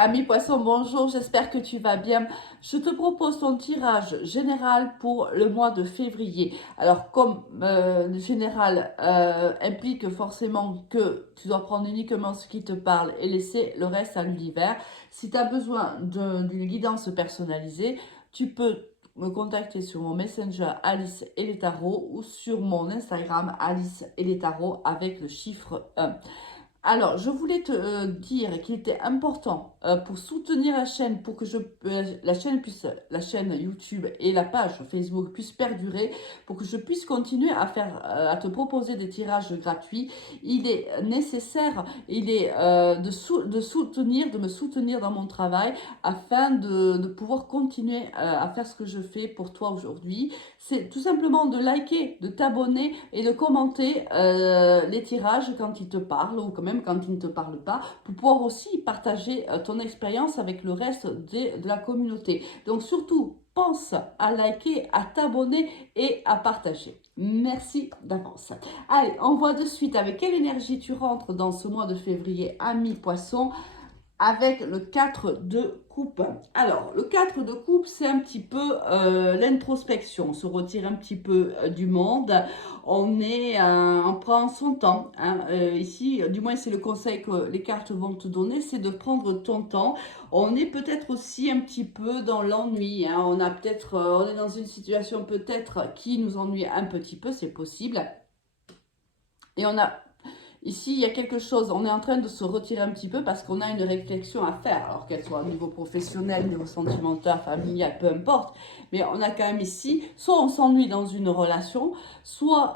Ami Poisson, bonjour, j'espère que tu vas bien. Je te propose ton tirage général pour le mois de février. Alors, comme le général implique forcément que tu dois prendre uniquement ce qui te parle et laisser le reste à l'univers, si tu as besoin d'une guidance personnalisée, tu peux me contacter sur mon Messenger Alice et les tarots ou sur mon Instagram Alice et les tarots avec le chiffre 1. Alors, je voulais te dire qu'il était important pour soutenir la chaîne, pour que la chaîne YouTube et la page Facebook puissent perdurer, pour que je puisse continuer à à te proposer des tirages gratuits. Il est nécessaire, de me soutenir dans mon travail afin de pouvoir continuer à faire ce que je fais pour toi aujourd'hui. C'est tout simplement de liker, de t'abonner et de commenter les tirages quand ils te parlent ou quand même quand ils ne te parlent pas, pour pouvoir aussi partager ton expérience avec le reste de la communauté. Donc surtout, pense à liker, à t'abonner et à partager. Merci d'avance. Allez, on voit de suite avec quelle énergie tu rentres dans ce mois de février, ami poisson, avec le 4 de coupe. Alors, le 4 de coupe, c'est un petit peu l'introspection. On se retire un petit peu du monde. On prend son temps. Hein. Ici, du moins, c'est le conseil que les cartes vont te donner, c'est de prendre ton temps. On est peut-être aussi un petit peu dans l'ennui. Hein. On est dans une situation peut-être qui nous ennuie un petit peu, c'est possible. Et ici, il y a quelque chose, on est en train de se retirer un petit peu parce qu'on a une réflexion à faire, alors qu'elle soit au niveau professionnel, au niveau sentimental, familial, peu importe. Mais on a quand même ici, soit on s'ennuie dans une relation, soit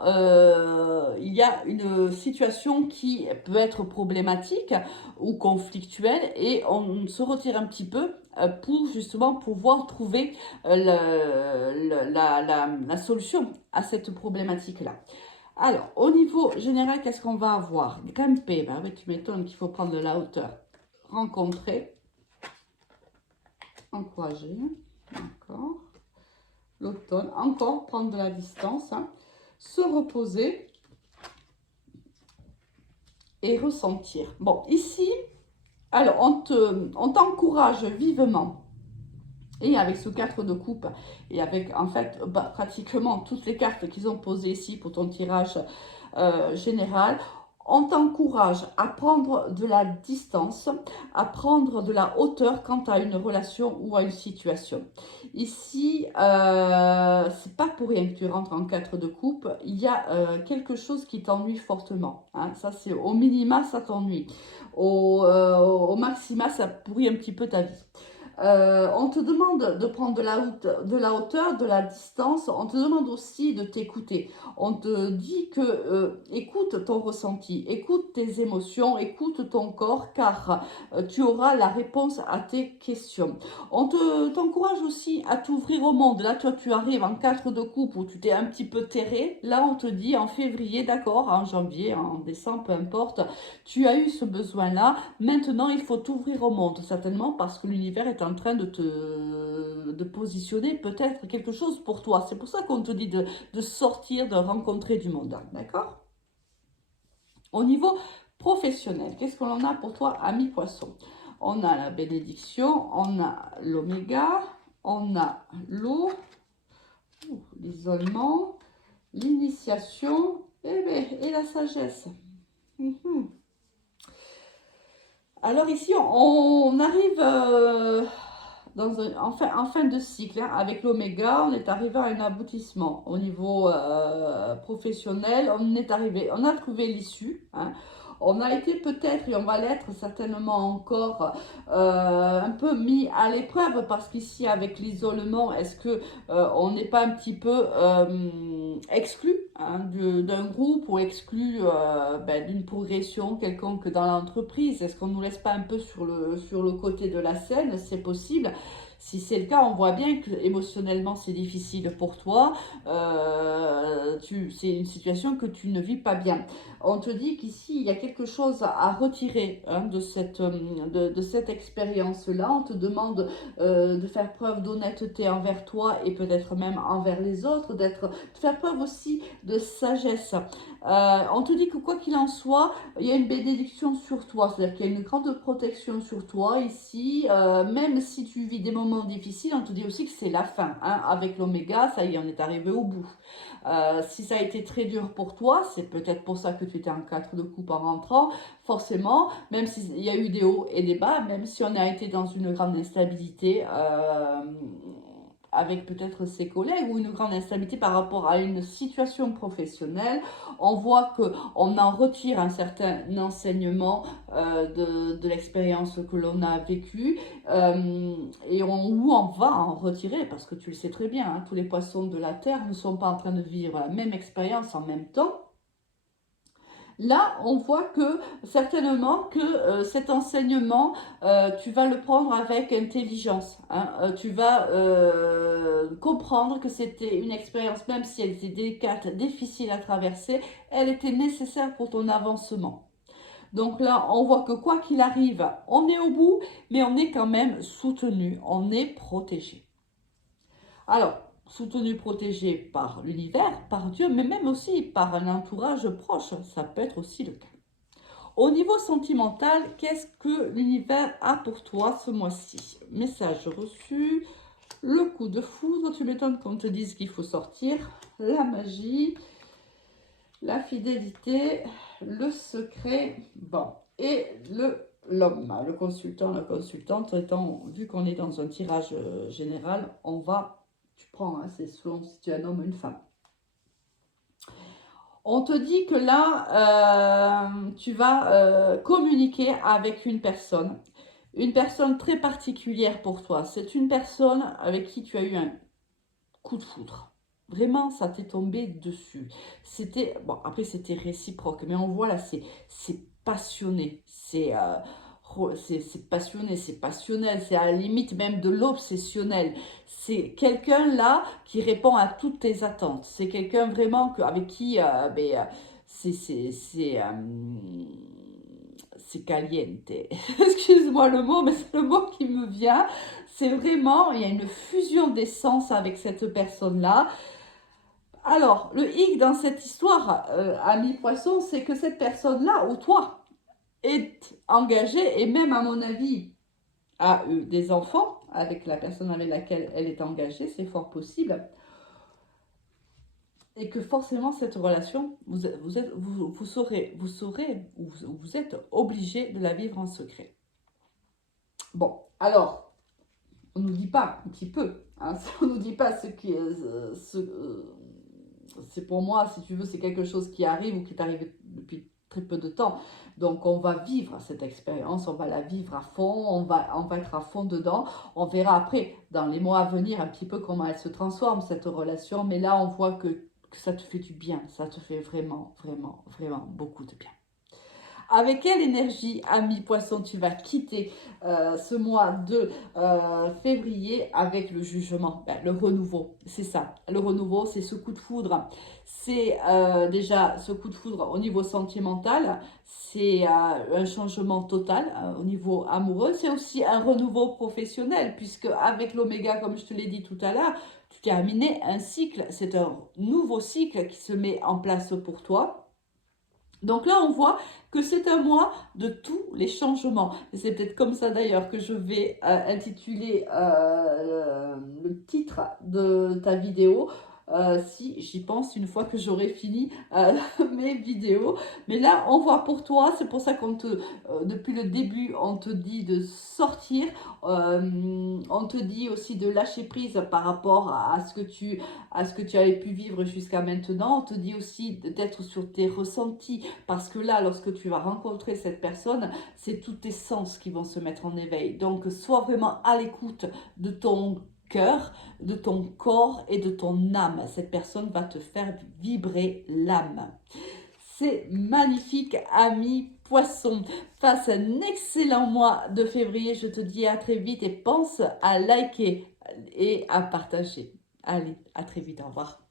il y a une situation qui peut être problématique ou conflictuelle et on se retire un petit peu pour justement pouvoir trouver la solution à cette problématique-là. Alors, au niveau général, qu'est-ce qu'on va avoir? Grimper, bah oui, tu m'étonnes qu'il faut prendre de la hauteur. Rencontrer, encourager, d'accord. L'automne, encore prendre de la distance, hein. Se reposer et ressentir. Bon, ici, alors, on t'encourage vivement. Et avec ce 4 de coupe, et avec en fait pratiquement toutes les cartes qu'ils ont posées ici pour ton tirage général, on t'encourage à prendre de la distance, à prendre de la hauteur quant à une relation ou à une situation. Ici, c'est pas pour rien que tu rentres en 4 de coupe, il y a quelque chose qui t'ennuie fortement. Hein. Ça, c'est au minima, ça t'ennuie. Au maxima, ça pourrit un petit peu ta vie. On te demande de prendre de la hauteur, de la distance. On te demande aussi de t'écouter. On te dit que écoute ton ressenti, écoute tes émotions, écoute ton corps, car tu auras la réponse à tes questions. T'encourage aussi à t'ouvrir au monde. Là, toi, tu arrives en 4 de coupe où tu t'es un petit peu terré. Là, on te dit en février, d'accord, en janvier, en décembre, peu importe, tu as eu ce besoin-là. Maintenant, il faut t'ouvrir au monde, certainement, parce que l'univers est en train de positionner peut-être quelque chose pour toi. C'est pour ça qu'on te dit de sortir, de rencontrer du monde. D'accord? Au niveau professionnel, qu'est-ce qu'on en a pour toi, ami poisson? On a la bénédiction, on a l'oméga, on a l'eau, l'isolement, l'initiation et la sagesse. Alors ici, on arrive en fin de cycle. Hein, avec l'oméga, on est arrivé à un aboutissement. Au niveau professionnel, on a trouvé l'issue. Hein. On a été peut-être, et on va l'être certainement encore, un peu mis à l'épreuve parce qu'ici, avec l'isolement, est-ce que on n'est pas un petit peu exclu hein, d'un groupe ou exclu d'une progression quelconque dans l'entreprise? Est-ce qu'on ne nous laisse pas un peu sur le côté de la scène? C'est possible. Si c'est le cas, on voit bien que émotionnellement c'est difficile pour toi. C'est une situation que tu ne vis pas bien. On te dit qu'ici, il y a quelque chose à retirer hein, de cette expérience-là. On te demande de faire preuve d'honnêteté envers toi et peut-être même envers les autres, de faire preuve aussi de sagesse. On te dit que quoi qu'il en soit, il y a une bénédiction sur toi, c'est-à-dire qu'il y a une grande protection sur toi ici, même si tu vis des moments difficiles, on te dit aussi que c'est la fin. Hein. Avec l'oméga, ça y est, on est arrivé au bout. Si ça a été très dur pour toi, c'est peut-être pour ça que tu étais en 4 de coupe en rentrant, forcément, même s'il y a eu des hauts et des bas, même si on a été dans une grande instabilité, avec peut-être ses collègues ou une grande instabilité par rapport à une situation professionnelle, on voit qu'on en retire un certain enseignement de l'expérience que l'on a vécue où on va en retirer, parce que tu le sais très bien, hein, tous les poissons de la Terre ne sont pas en train de vivre la même expérience en même temps. Là, on voit que certainement que cet enseignement, tu vas le prendre avec intelligence. Hein. Tu vas comprendre que c'était une expérience, même si elle était délicate, difficile à traverser, elle était nécessaire pour ton avancement. Donc là, on voit que quoi qu'il arrive, on est au bout, mais on est quand même soutenu, on est protégé. Alors, soutenu, protégé par l'univers, par Dieu, mais même aussi par un entourage proche, ça peut être aussi le cas. Au niveau sentimental, qu'est-ce que l'univers a pour toi ce mois-ci? Message reçu, le coup de foudre, tu m'étonnes qu'on te dise qu'il faut sortir, la magie, la fidélité, le secret, bon, et l'homme, le consultant, la consultante, étant, vu qu'on est dans un tirage général, tu prends, hein, c'est selon si tu es un homme ou une femme. On te dit que là, tu vas communiquer avec une personne très particulière pour toi. C'est une personne avec qui tu as eu un coup de foudre. Vraiment, ça t'est tombé dessus. Bon, après c'était réciproque, mais on voit là, c'est passionné, c'est passionné, c'est passionnel, c'est à la limite même de l'obsessionnel. C'est quelqu'un là qui répond à toutes tes attentes. C'est quelqu'un vraiment avec qui c'est caliente. Excuse-moi le mot, mais c'est le mot qui me vient. C'est vraiment, il y a une fusion d'essence avec cette personne-là. Alors, le hic dans cette histoire, ami poisson, c'est que cette personne-là, ou toi, est engagée, et même à mon avis, a eu des enfants avec la personne avec laquelle elle est engagée, c'est fort possible. Et que forcément, cette relation, vous êtes obligé de la vivre en secret. Bon, alors, on ne nous dit pas un petit peu, hein, on ne nous dit pas ce qui est... c'est pour moi, si tu veux, c'est quelque chose qui arrive ou qui est arrivé depuis très peu de temps. Donc, on va vivre cette expérience, on va la vivre à fond, on va être à fond dedans. On verra après, dans les mois à venir, un petit peu comment elle se transforme, cette relation. Mais là, on voit que ça te fait du bien, ça te fait vraiment, vraiment, vraiment beaucoup de bien. Avec quelle énergie, ami poisson, tu vas quitter ce mois de février avec le jugement, le renouveau, c'est ça. Le renouveau, c'est ce coup de foudre. C'est déjà ce coup de foudre au niveau sentimental, c'est un changement total au niveau amoureux. C'est aussi un renouveau professionnel, puisque avec l'oméga, comme je te l'ai dit tout à l'heure, tu terminé un cycle. C'est un nouveau cycle qui se met en place pour toi. Donc là, on voit que c'est un mois de tous les changements. Et c'est peut-être comme ça d'ailleurs que je vais intituler le titre de ta vidéo. Si j'y pense une fois que j'aurai fini mes vidéos. Mais là, on voit pour toi, c'est pour ça depuis le début, on te dit de sortir. On te dit aussi de lâcher prise par rapport à ce que tu avais pu vivre jusqu'à maintenant. On te dit aussi d'être sur tes ressentis, parce que là, lorsque tu vas rencontrer cette personne, c'est tous tes sens qui vont se mettre en éveil. Donc, sois vraiment à l'écoute de ton cœur, de ton corps et de ton âme. Cette personne va te faire vibrer l'âme. C'est magnifique, ami poisson. Passe un excellent mois de février. Je te dis à très vite et pense à liker et à partager. Allez, à très vite. Au revoir.